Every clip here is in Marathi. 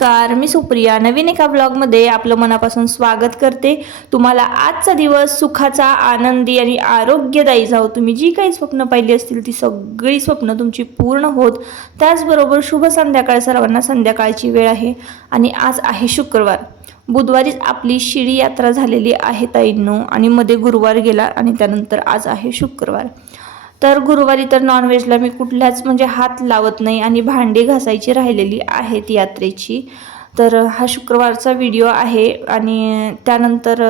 नमस्कार मी सुप्रिया. नवीन एका ब्लॉगमध्ये आपलं मनापासून स्वागत करते. तुम्हाला आजचा दिवस सुखाचा आनंदी आणि आरोग्यदायी जाऊ तुम्ही जी काही स्वप्न पाहिली असतील ती सगळी स्वप्न तुमची पूर्ण होत. त्याचबरोबर शुभ संध्याकाळ सर्वांना संध्याकाळची वेळ आहे. आणि आज आहे शुक्रवार. बुधवारीच आपली शिडी यात्रा झालेली आहे ताईंनो. आणि मध्ये गुरुवार गेला आणि त्यानंतर आज आहे शुक्रवार. तर गुरुवारी तर नॉनव्हेजला मी कुठल्याच म्हणजे हात लावत नाही आणि भांडी घासायची राहिलेली आहेत यात्रेची. तर हा शुक्रवारचा व्हिडिओ आहे आणि त्यानंतर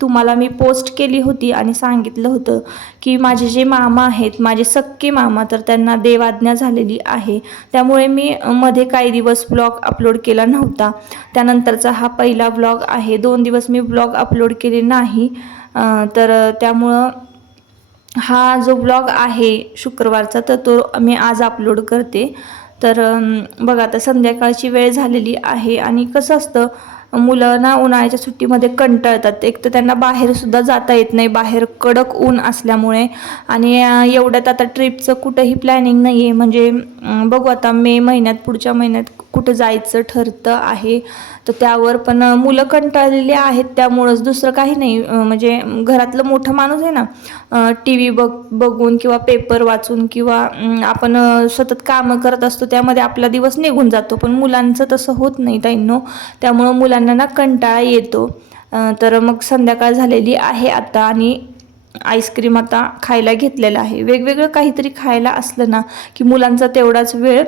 तुम्हाला मी पोस्ट केली होती आणि सांगितलं होतं की माझे जे मामा आहेत माझे सक्के मामा तर त्यांना देवाज्ञा झालेली आहे. त्यामुळे मी मध्ये काही दिवस ब्लॉग अपलोड केला नव्हता. त्यानंतरचा हा पहिला ब्लॉग आहे. दोन दिवस मी ब्लॉग अपलोड केले नाही. तर त्यामुळं हा जो ब्लॉग आहे शुक्रवारचा तर तो मी आज अपलोड करते. तर बघा आता संध्याकाळची वेळ झालेली आहे आणि कसं असतं मुलं ना उन्हाळ्याच्या सुट्टीमध्ये कंटाळतात. एक तर त्यांना बाहेरसुद्धा जाता येत नाही बाहेर कडक ऊन असल्यामुळे. आणि एवढ्यात आता ट्रिपचं कुठंही प्लॅनिंग नाही आहे म्हणजे बघू आता मे महिन्यात पुढच्या महिन्यात कुठं जायचं ठरतं आहे तर त्यावर पण मुलं कंटाळलेली आहेत. त्यामुळंच दुसरं काही नाही. म्हणजे घरातलं मोठं माणूस आहे ना टी व्ही बघ बघून किंवा पेपर वाचून किंवा आपण सतत कामं करत असतो त्यामध्ये आपला दिवस निघून जातो. पण मुलांचं तसं होत नाही ताईंनो. त्यामुळं मुलांना ना कंटाळा येतो. तर मग संध्याकाळ झालेली आहे आता आणि आईस्क्रीम आता खायला घेतलेलं आहे. वेगवेगळं काहीतरी खायला असलं ना की मुलांचा तेवढाच वेळ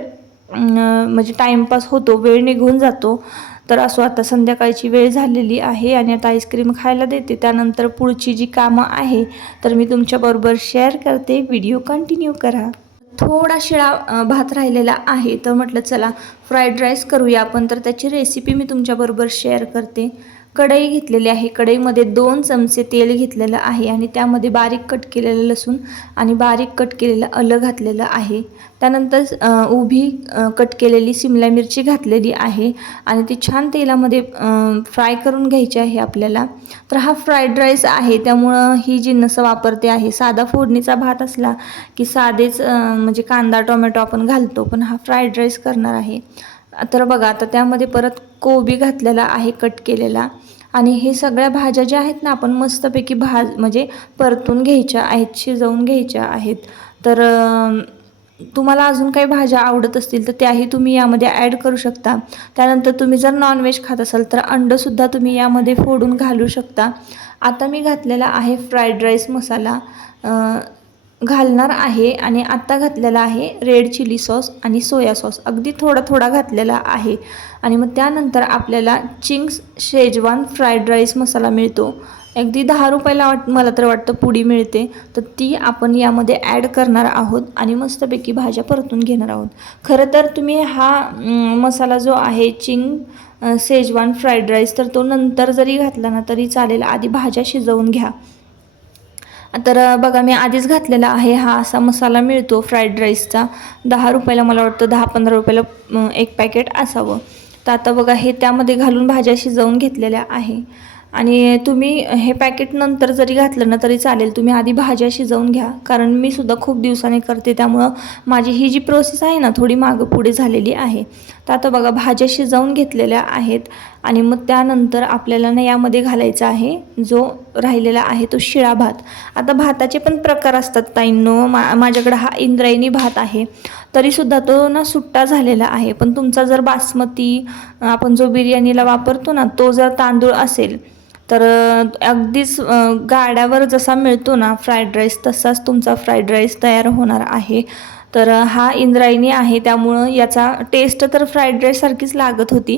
म्हणजे टाईमपास होतो वेळ निघून जातो. तर असो आता संध्याकाळची वेळ झालेली आहे आणि आता आईस्क्रीम खायला देते. त्यानंतर पुढची जी कामं आहे तर मी तुमच्याबरोबर शेअर करते. व्हिडिओ कंटिन्यू करा. थोडा शिळा भात राहिलेला आहे तर म्हटलं चला फ्राईड राईस करूया आपण. तर त्याची रेसिपी मी तुमच्याबरोबर शेअर करते. कढई घेतलेली आहे. कढईमध्ये दोन चमचे तेल घेतलेलं आहे आणि त्यामध्ये बारीक कट केलेलं लसूण आणि बारीक कट केलेलं आलं घातलेलं आहे. त्यानंतर उभी कट केलेली सिमला मिरची घातलेली आहे आणि ती छान तेलामध्ये फ्राय करून घ्यायची आहे आपल्याला. तर हा फ्राईड राईस आहे. त्यामुळं ही जिन्नस वापरते आहे साधा फोडणीचा भात असला की साधेच म्हणजे कांदा टोमॅटो आपण घालतो पण हा फ्राईड राईस करणार आहे. तर बघा आता त्यामध्ये परत कोबी घातलेला आहे कट केलेला. आणि हे सगळ्या भाज्या ज्या आहेत ना आपण मस्तपैकी भाज म्हणजे परतून घ्यायच्या आहेत शिजवून घ्यायच्या आहेत. तर तुम्हाला अजून काही भाज्या आवडत असतील तर त्याही तुम्ही यामध्ये ॲड करू शकता. त्यानंतर तुम्ही जर नॉनव्हेज खात असाल तर अंडंसुद्धा तुम्ही यामध्ये फोडून घालू शकता. आता मी घातलेला आहे फ्राईड राईस मसाला. घालणार आहे आणि आत्ता घातलेला आहे रेड चिली सॉस आणि सोया सॉस. अगदी थोडा थोडा घातलेला आहे. आणि मग त्यानंतर आपल्याला Ching's Schezwan fried rice masala मिळतो. अगदी दहा रुपयाला वाट मला तर वाटतं पुडी मिळते. तर ती आपण यामध्ये ॲड करणार आहोत आणि मस्तपैकी भाज्या परतून घेणार आहोत. खरं तर तुम्ही हा मसाला जो आहे Ching Schezwan Schezwan fried rice तर तो नंतर जरी घातला ना तरी चालेल. आधी भाज्या शिजवून घ्या. तर बघा मी आधीच घातलेला आहे हा असा मसाला मिळतो फ्राईड राईसचा. दहा रुपयाला मला वाटतं दहा पंधरा रुपयाला एक पॅकेट असावं. तर आता बघा हे त्यामध्ये घालून भाज्या शिजवून घेतलेल्या आहे. आणि तुम्ही हे पॅकेट नंतर जरी घातलं ना तरी चालेल. तुम्ही आधी भाज्या शिजवून घ्या. कारण मी सुद्धा खूप दिवसांनी करते त्यामुळं माझी ही जी प्रोसेस आहे ना थोडी मागं पुढे झालेली आहे. तर आता बघा भाज्या शिजवून घेतलेल्या आहेत. आणि मग त्यानंतर आपल्याला ना यामध्ये घालायचा आहे जो राहिलेला आहे तो शिळा भात. आता भाताचे पण प्रकार असतात ताईंनो. मा माझ्याकडं हा इंद्रायणी भात आहे. तरीसुद्धा तो ना सुट्टा झालेला आहे. पण तुमचा जर बासमती आपण जो बिर्याणीला वापरतो ना तो जर तांदूळ असेल तर अगदीच गाड्यावर जसा मिळतो ना फ्राईड राईस तसाच तुमचा फ्राईड राईस तयार होणार आहे. तर हा इंद्रायणी आहे. त्यामुळं याचा टेस्ट तर फ्राईड राईससारखीच लागत होती.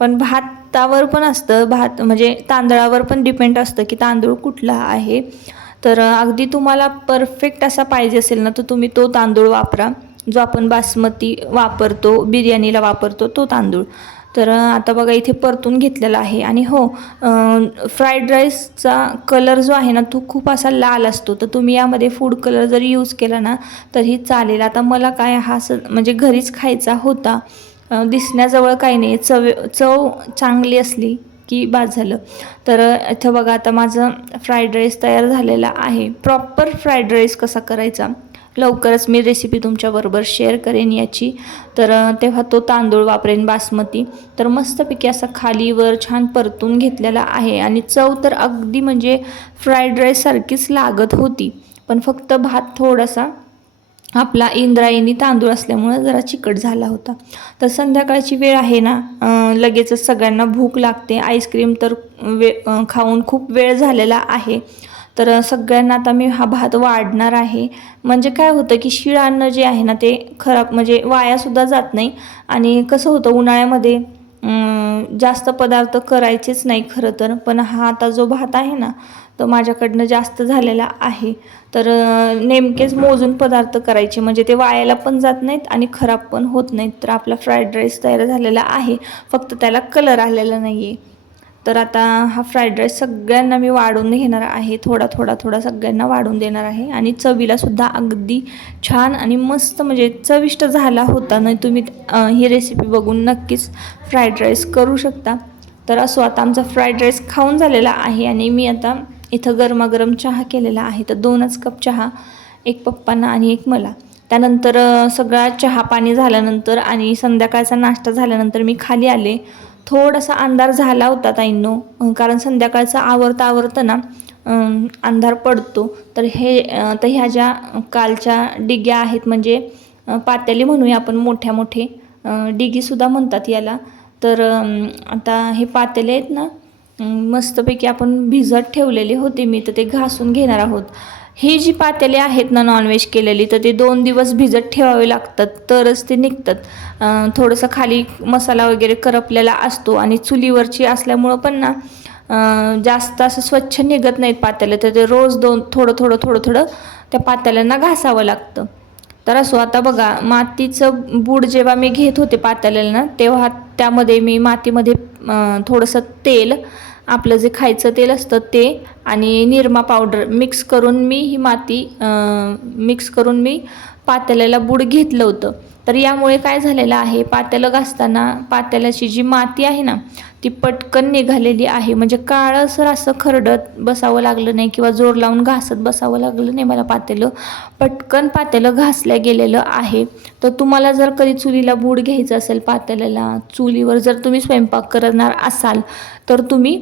पण भात भातावर पण असतं. भात म्हणजे तांदळावर पण डिपेंड असतं की तांदूळ कुठला आहे. तर अगदी तुम्हाला परफेक्ट असा पाहिजे असेल ना तर तुम्ही तो तांदूळ वापरा. जो आपण बासमती वापरतो बिर्याणीला वापरतो तो तांदूळ. तर आता बघा इथे परतून घेतलेला आहे. आणि हो फ्राईड राईसचा कलर जो आहे ना तो खूप असा लाल असतो. तर तुम्ही यामध्ये फूड कलर जरी यूज केला ना तरी चालेल. आता मला काय हा स म्हणजे घरीच खायचा होता. दिसण्याजवळ काही नाही. चव चव चांगली असली की बाद झालं. तर इथं बघा आता माझं फ्राईड राईस तयार झालेला आहे. प्रॉपर फ्राईड राईस कसा करायचा? लवकरच मी रेसिपी तुमच्याबरोबर शेअर करेन याची. तर तेव्हा तो तांदूळ वापरेन बासमती. तर मस्तपैकी असा खालीवर छान परतून घेतलेला आहे. आणि चव तर अगदी म्हणजे फ्राईड राईससारखीच लागत होती. पण फक्त भात थोडासा आपला इंद्रायणी तांदूळ असल्यामुळं जरा चिकट झाला होता. तर संध्याकाळची वेळ आहे ना लगेचच सगळ्यांना भूक लागते. आईस्क्रीम तर वे खाऊन खूप वेळ झालेला आहे. तर सगळ्यांना आता मी हा भात वाढणार आहे. म्हणजे काय होतं की शिळ अन्न जे आहे ना ते खराब म्हणजे वायासुद्धा जात नाही. आणि कसं होतं उन्हाळ्यामध्ये जास्त पदार्थ करायचेच नाही खरं तर पण हा आता जो भात आहे ना तो माझ्याकडनं जास्त झालेला आहे. तर नेमकेच मोजून पदार्थ करायचे म्हणजे ते वायाला पण जात नाहीत आणि खराब पण होत नाहीत. तर आपला फ्राईड राईस तयार झालेला आहे फक्त त्याला कलर आलेला नाही आहे तर आता हा फ्राईड राईस सगळ्यांना मी वाढून घेणार आहे. थोडा थोडा थोडा सगळ्यांना वाढून देणार आहे. आणि चवीलासुद्धा अगदी छान आणि मस्त म्हणजे चविष्ट झाला होता. नाही तुम्ही ही रेसिपी बघून नक्कीच फ्राईड राईस करू शकता. तर असो आता आमचा फ्राईड राईस खाऊन झालेला आहे आणि मी आता इथं गरमागरम चहा केलेला आहे. तर दोनच कप चहा एक पप्पांना आणि एक मला. त्यानंतर सगळा चहा पाणी झाल्यानंतर आणि संध्याकाळचा नाश्ता झाल्यानंतर मी खाली आले. थोडासा अंधार झाला होता ताईंनो. कारण संध्याकाळचा आवरता आवरतं ना अंधार पडतो. तर हे तर ह्या ज्या कालच्या डिग्या आहेत म्हणजे अ, पातेली म्हणूया आपण मोठ्या मोठे डिगीसुद्धा म्हणतात याला. तर आता हे पातेले आहेत ना मस्तपैकी आपण भिजत ठेवलेले होते मी तर ते घासून घेणार आहोत. ही जी पातेले आहेत ना नॉनव्हेज केलेली तर ते दोन दिवस भिजत ठेवावे लागतात तरच ते निघतात. थोडंसं खाली मसाला वगैरे करपलेला असतो आणि चुलीवरची असल्यामुळं पण ना जास्त असं स्वच्छ निघत नाहीत पातेले तर ते रोज दोन थोडं थोडं थोडं थोडं त्या पातेल्यांना घासावं लागतं. तर असो आता बघा मातीचं बूड जेव्हा मी घेत होते पातेल्याला तेव्हा त्यामध्ये मी मातीमध्ये थोडंसं तेल आपलं जे खायचं तेल असतं ते आणि निरमा पावडर मिक्स करून मी ही माती मिक्स करून मी पातेल्याला बूड घेतलं होतं. तर यामुळे काय झालेलं आहे पातेलं घासताना पातेल्याची जी माती आहे ना ती पटकन निघालेली आहे. म्हणजे काळसर असं खरडत बसावं लागलं नाही किंवा जोर लावून घासत बसावं लागलं नाही मला पातेलं. पटकन पातेलं घासल्या गेलेलं आहे. तर तुम्हाला जर कधी चुलीला बूड घ्यायचं असेल पातेल्याला चुलीवर जर तुम्ही स्वयंपाक करणार असाल तर तुम्ही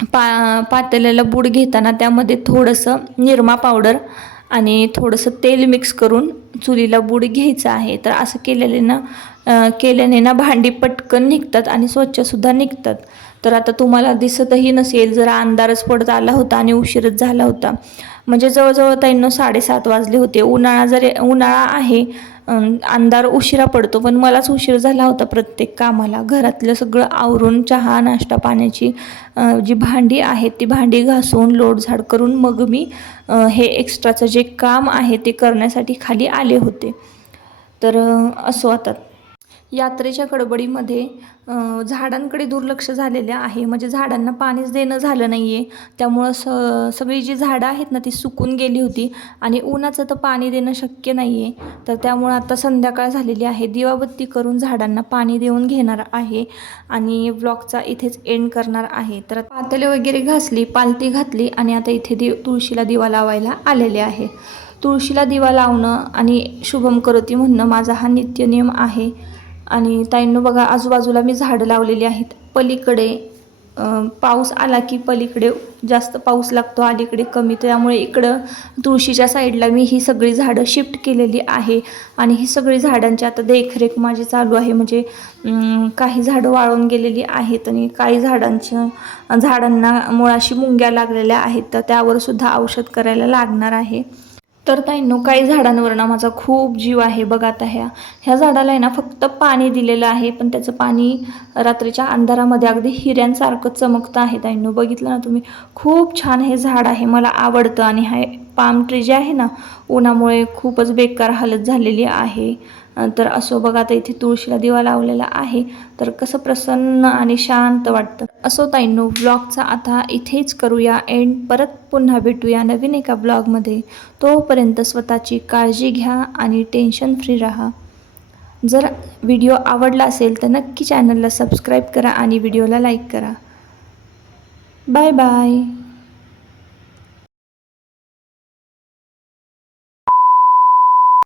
पा पातेल्याला बूड घेताना त्यामध्ये थोडंसं निरमा पावडर आणि थोडंसं तेल मिक्स करून चुलीला बूड घ्यायचं आहे. तर असं केलेले ना केल्याने ना भांडी पटकन निघतात आणि स्वच्छसुद्धा निघतात. तर आता तुम्हाला दिसतही नसेल जरा अंधारच पडत आला होता आणि उशीरच झाला होता. म्हणजे जवळजवळ त्यांना साडेसात वाजले होते. उन्हाळा जरी उन्हाळा आहे अंधार उशिरा पडतो. पण मलाच उशीर झाला होता प्रत्येक कामाला. घरातलं सगळं आवरून चहा नाश्ता पाण्याची जी भांडी आहेत ती भांडी घासून लोडझाड करून मग मी हे एक्स्ट्राचं जे काम आहे ते करण्यासाठी खाली आले होते. तर असं असो आता. यात्रेच्या गडबडीमध्ये झाडांकडे दुर्लक्ष झालेले आहे. म्हणजे झाडांना पाणीच देणं झालं नाही आहे त्यामुळं स सगळी जी झाडं आहेत ना ती सुकून गेली होती आणि उन्हाचं तर पाणी देणं शक्य नाही आहे तर त्यामुळं आता संध्याकाळ झालेली आहे. दिवाबत्ती करून झाडांना पाणी देऊन घेणार आहे आणि ब्लॉगचा इथेच एंड करणार आहे. तर पातळी वगैरे घासली पालती घातली आणि आता इथे दि तुळशीला दिवा लावायला आलेले आहे. तुळशीला दिवा लावणं आणि शुभम करोती म्हणणं माझा हा नित्यनियम आहे. आणि ताईंनो बघा आजूबाजूला मी झाडं लावलेली आहेत. पलीकडे पाऊस आला की पलीकडे जास्त पाऊस लागतो अलीकडे कमी. त्यामुळे इकडं तुळशीच्या साईडला मी ही सगळी झाडं शिफ्ट केलेली आहे. आणि ही सगळी झाडांची आता देखरेख माझी चालू आहे. म्हणजे काही झाडं वाळून गेलेली आहेत आणि काही झाडांच्या झाडांना मुळाशी मुंग्या लागलेल्या आहेत. तर त्यावर सुद्धा औषध करायला लागणार आहे. तर ताईंनो काही झाडांवर ना माझा खूप जीव आहे बघा आता ह्या. ह्या झाडाला आहे ना फक्त पाणी दिलेलं आहे पण त्याचं पाणी रात्रीच्या अंधारामध्ये अगदी हिऱ्यांसारखं चमकतं आहे ताईंनो. बघितलं ना तुम्ही? खूप छान हे झाड आहे मला आवडतं. आणि हे पाम ट्री जे आहे ना उन्हामुळे खूपच बेकार हालत झालेली आहे. तर असो बघा आता इथे तुळशीला दिवा लावलेला आहे तर कसं प्रसन्न आणि शांत वाटतं. असो ताईंनो ब्लॉगचा आता इथेच करूया एंड परत पुन्हा भेटूया नवीन एका ब्लॉगमध्ये तोपर्यंत स्वतःची काळजी घ्या आणि टेन्शन फ्री राहा. जर व्हिडिओ आवडला असेल तर नक्की चॅनलला सबस्क्राईब करा आणि व्हिडिओला लाईक करा. Bye bye